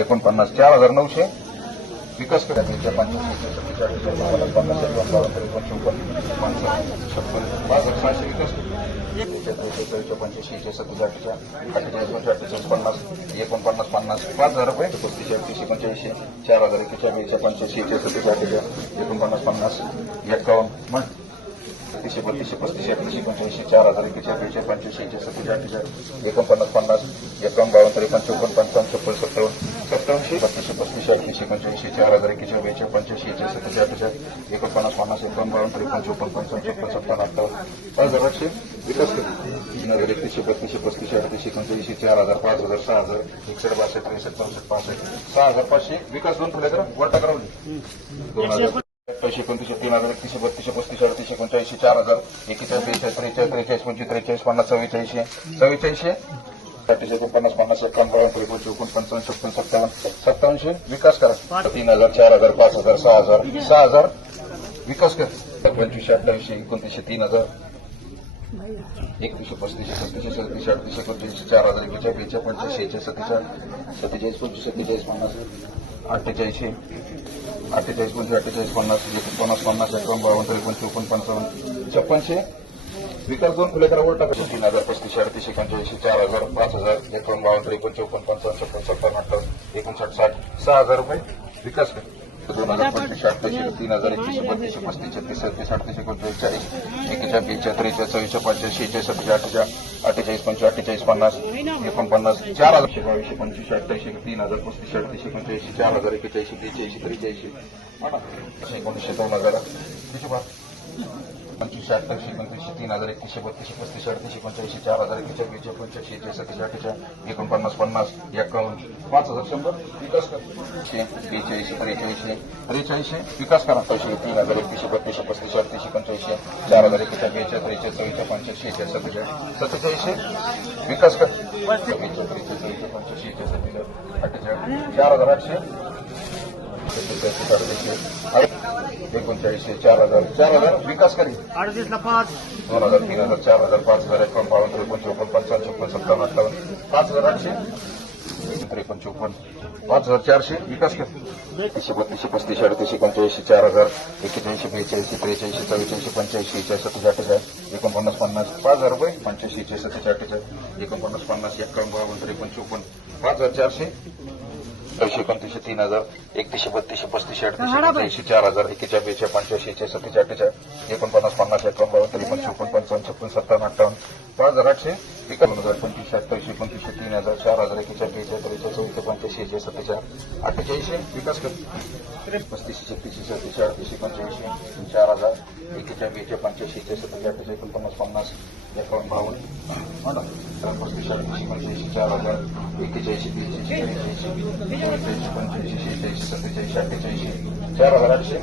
एकोणपन्नास चार हजार नऊशे. विकास करा. सत्तेचाळीस पन्नास पन्नास पाच हजार सहाशे विकास चौशे पंच्याऐंशी सत्तेचाळीसच्या अठ्ठेचाळीस दोनशे अठ्ठेचाळीस पन्नास एकोणपन्नास पन्नास पाच हजार रुपये. पस्तीसशे अडतीसशे पंच्याऐंशी चार हजार एकेचाळीसशे पंच्याऐंशी सत्तेचाळीस अठ्ठेचाळीस एकोणपन्नास पन्नास एकावन्न मग. एकशे बत्तीसशे पस्तीसशे अठ्ठीसशे पंच्याऐंशी चार हजार एकशे बेचाळीस पंच्याऐंशी एकशे सत्तेचाळीस अठ्ठेचाळीस एकोणपन्नास पन्नास एकावन्न बावन्न त्रेपन्न चौपन्न पंचावन्न छप्पन्न सत्तावन्न सत्तावन्नशे बत्तीसशे पस्तीसशे अठ्ठीसशे पंच्याऐंशी चार हजार एकशे बेचाळीस पंच्याऐंशी एकशे एकोणपन्नास पन्नास एकावन्न बावन्न त्रेपन्न चौपन्न पंचावन्न छप्पन्न सत्तावन्न अठ्ठावन्न. पाच हजार आठशे विकास करू. तीन हजार एकतीसशे बत्तीसशे पस्तीसशे अठ्ठीसशे एकोणचाळीसशे चार हजार पाच हजार सहा हजार एकसष्ट बासष्ट त्रेसष्ट चौसष्ट पासष्ट सहा हजार पाचशे विकास दोन ठेवले तर वरटा करावली म्हणजे. दोन हजार अठ्ठावीसशे एकोणतीसशे तीन हजार एकतीसशे बत्तीसशे पस्तीस अडतीसशे एकोणचाळीसशे चार हजार एकेचाळीस बेचाळीस त्रेचाळीस त्रेचाळीस पंचवीस त्रेचाळीस पन्नास चव्वेचाळीसशे चव्वेचाळीसशे अठ्ठीसशे पन्नास पन्नास एकावन्न बावन्न त्रेपन्न चौपन्न पंचावन्न छप्पन्न सत्तावन्न. सत्तावनशे विकास करा. तीन हजार चार हजार पाच हजार सहा हजार सहा हजार विकास कर. पंचवीसशे अठ्ठावीसशे एकोणतीसशे तीन हजार. एकतीसशे पस्तीसशे सत्तीसशे सदतीसशे अडतीसशे एकोणतीसशे चार हजार एकेचाळीस बेचाळीस पंच्याऐंशी एकशे सत्तेचाळीस सत्तेचाळीस पंचवीस सत्तेचाळीस पन्नास अठ्ठेचाळीसशे अठ्ठेचाळीस पंचवीस अठ्ठेचाळीस पन्नास एकोणपन्नास पन्नास एकावन्न बावन्न त्रेपन्न चौपन्न पंचावन्न छप्पनशे विकास दोन फुले तर ओळख कसे तीन हजार पस्तीस अडतीसशे पंच्याऐंशी चार हजार पाच हजार एकोण बावन्न त्रेपन्न चौपन्न पंचावन्न सत्तर सत्तावन्न अठ्ठावन्न एकोणसाठ साठ सहा हजार रुपये विकास दोन हजार पस्तीस अठ्ठावीसशे तीन हजार एकशे बत्तीसशे पस्तीस छत्तीस सत्तीस अडतीस एकोणचाळीस चाळीस एकेचाळीस बीच्या त्रेचाळीस चव्वीसशे पंच्याऐंशी एकचाळीस सत्तीस अठ्ठेचाळीस अठ्ठेचाळीस पंचवीस अठ्ठेचाळीस पन्नास एकोणपन्नास चार हजार बावीसशे पंचवीसशे अठ्ठ्याऐंशी तीन हजार पस्तीस अडतीस पंच्याऐंशी चार हजार एकेचाळीसशे बेचाळीसशे त्रेचाळीसशे एकोणीसशे दोन हजार. पंचवीसशे अठ्ठ्याऐंशी पंचवीसशे तीन हजार एकतीसशे बत्तीसशे पस्तीसशे अडतीसशे पंच्याऐंशी चार हजार एकशे बेचाळीस पंच्याऐंशी एकशे सत्तीसशे अठ्ठेचाळीस एकोणपन्नास पन्नास एकावन्न. पाच हजार शंभर विकास कर. बेचाळीसशे त्रेचाळीसशे त्रेचाळीसशे विकास करा. पैसे तीन हजार एकतीसशे बत्तीसशे पस्तीसशे अडतीसशे पंच्याऐंशी चार हजार एकशे बेचाळीस त्रेचाळीस चव्वेचाळीस पंच्याऐंशी एकशे सत्तेचाळीस सत्तेचाळीसशे विकास कर. बेचाळीस त्रेचाळीस चव्वेचाळीस पंच्याऐंशी एकशे सत्तेचाळीस अठ्ठेचाळीस चार हजार आठशे एकोणचाळीसशे चार हजार चार हजार विकास करी अडतीसला पाच. दोन हजार तीन हजार चार हजार पाच हजार एकावन्न बावन्न त्रेपन्न चौपन्न पंचावन्न छप्पन्न सत्तावन्न अठ्ठावन्न पाच हजार आठशे. त्रेपन्न चौपन्न पाच हजार चारशे विकास कर एकशे बत्तीसशे पस्तीसशे अडतीसशे पंच्याऐंशी चार हजार एक्केचाळीसशे बेचाळीसशे त्रेचाळीसशे चव्वेचाळीसशे पंच्याऐंशी सत्तेचाळीस अठ्ठेचाळीस एकोणपन्नास पन्नास पाच हजार रुपये पंच्याऐंशी सत्तेचाळीस अठ्ठेचाळीस एकोणपन्नास पन्नास एकावन्न बावन्न त्रेपन्न चौपन्न पाच हजार चारशे. एकशे एकोणतीसशे तीन हजार एकतीसशे बत्तीसशे पस्तीसशे अडतीसशे पंच्याऐंशी चार हजार एकेच्या बेच्या पंच्याऐंशी एकशे सत्तेचाळीस अठ्ठेचाळीस एकोणपन्नास पन्नास एकावन्न बावन्न त्रेपन्न चौपन्न पंचावन्न छप्पन्न सत्तावन्न अठ्ठावन्न पाच हजार आठशे एकावन्न हजार पंचवीसशे अठ्ठावीसशे एकोणतीसशे तीन हजार चार हजार एकेच्या बेच्या त्रेच्या चौशे पंच्याऐंशी एकशे सत्तेचाळीस अठ्ठेचाळीसशे विकास कर. पस्तीसशे छत्तीसशे सत्तीसशे अडतीसशे पंच्याऐंशी चार हजार एकेच्या बेच्या पंच्याऐंशी एकशे सत्तेचाळीस अठ्ठेचाळीस एकोणपन्नास पन्नास एकावन्न बावन्न पस्तीसशे अडतीसशे पंच्याऐंशी चार हजार एकेचाळीसशे बेचाळीसशे त्रेचाळीसशे चव्वेचाळीसशे पंच्याऐंशी शेहेचाळीसशे सत्तेचाळीसशे अठ्ठेचाळीसशे चार हजार आठशे